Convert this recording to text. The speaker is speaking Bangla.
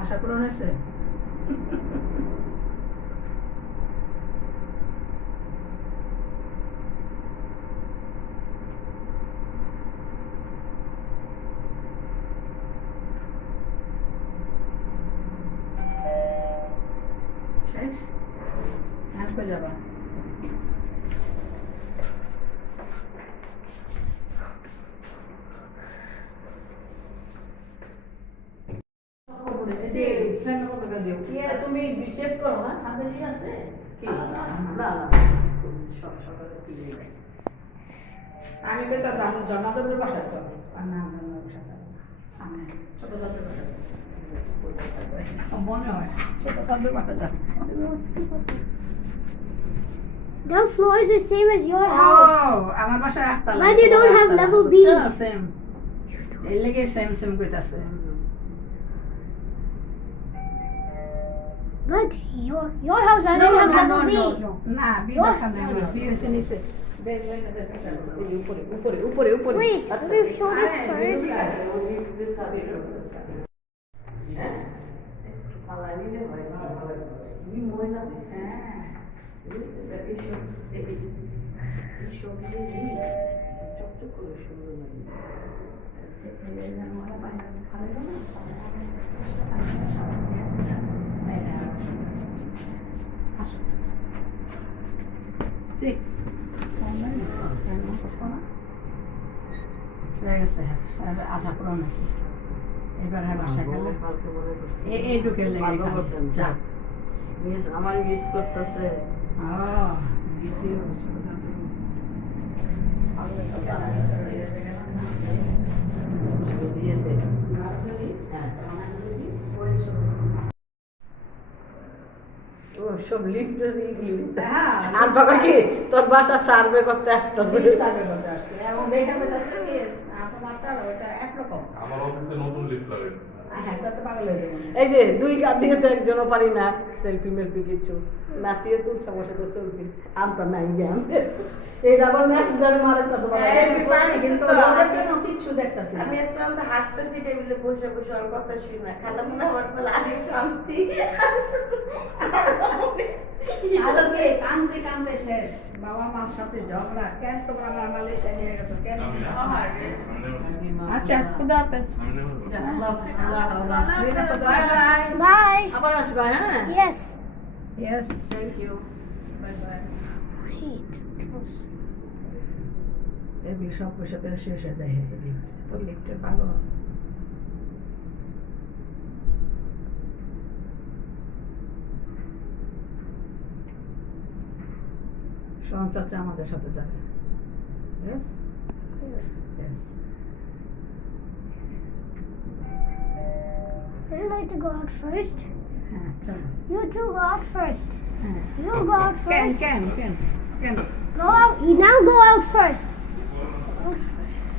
আশা পূরণ হয়েছে। শেষ আসবে যাবা তুমি বিশেষ করো না সাথে আছে আমি তো জনগণের বাসায় চলো আর না ছোট জাতের বাসায় মনে হয় ছোট জাতের বাসায় যাবো। The floor is the same as your house. আমার বাসায় একতলা। But you don't have level B. Same. এই লেগে same কইতাছে। But your house doesn't have level B. না, বি দেখা নাই। বি হইছে নিচে। উপরে। Wait, we've shown this first. আশা পূরণ হয়েছে এবার বাসায় গেলে এই ঢুকে লেগে আমার মিস করতেছে সব লিটারি আর বাবা কি তোর বাসা সার্ভে করতে আসতেছে এবং দেখা যাচ্ছে তোমারটা ওটা একরকম আমার অফিসে নতুন লিফট লাগে হ্যাঁ তো পাগল হয়ে যাবে এই যে দুই কাঁধ দিয়ে তো একজনও পারি না সেলফি মেলফি কিছু নাতিয়ে তুল সমস্যা তো চলবি আমটা নাই জ্ঞান এই ডাবল ম্যাচ ধরে মারের কাছে কিন্তু ওদের জন্য কিছু দেখতেছি আমি আসলাম তো হাসতেছি টেবিলে বসে বসে ওর কথা শুনি না খালা মনে আমার বলে আরে শান্তি আলোকে কান্দে শেষ বাবা মার সাথে ঝগড়া কেন তোমরা আমার মালয়েশিয়া নিয়ে গেছো কেন আচ্ছা খুদা হাফেজ Bye. আবার আসবা হ্যাঁ Yes. Yes. Thank you bye bye Wait. এই সব পয়সা পেলে শেষ হয়ে যায় তোর লিফটে পাগল সোহন চাচা আমাদের সাথে যাবে Yes? Yes. Yes. Would you like to go out first? হ্যাঁ চলো You two go out first. হ্যাঁ You go out first. কেন Go out. You now go out first. Go out first.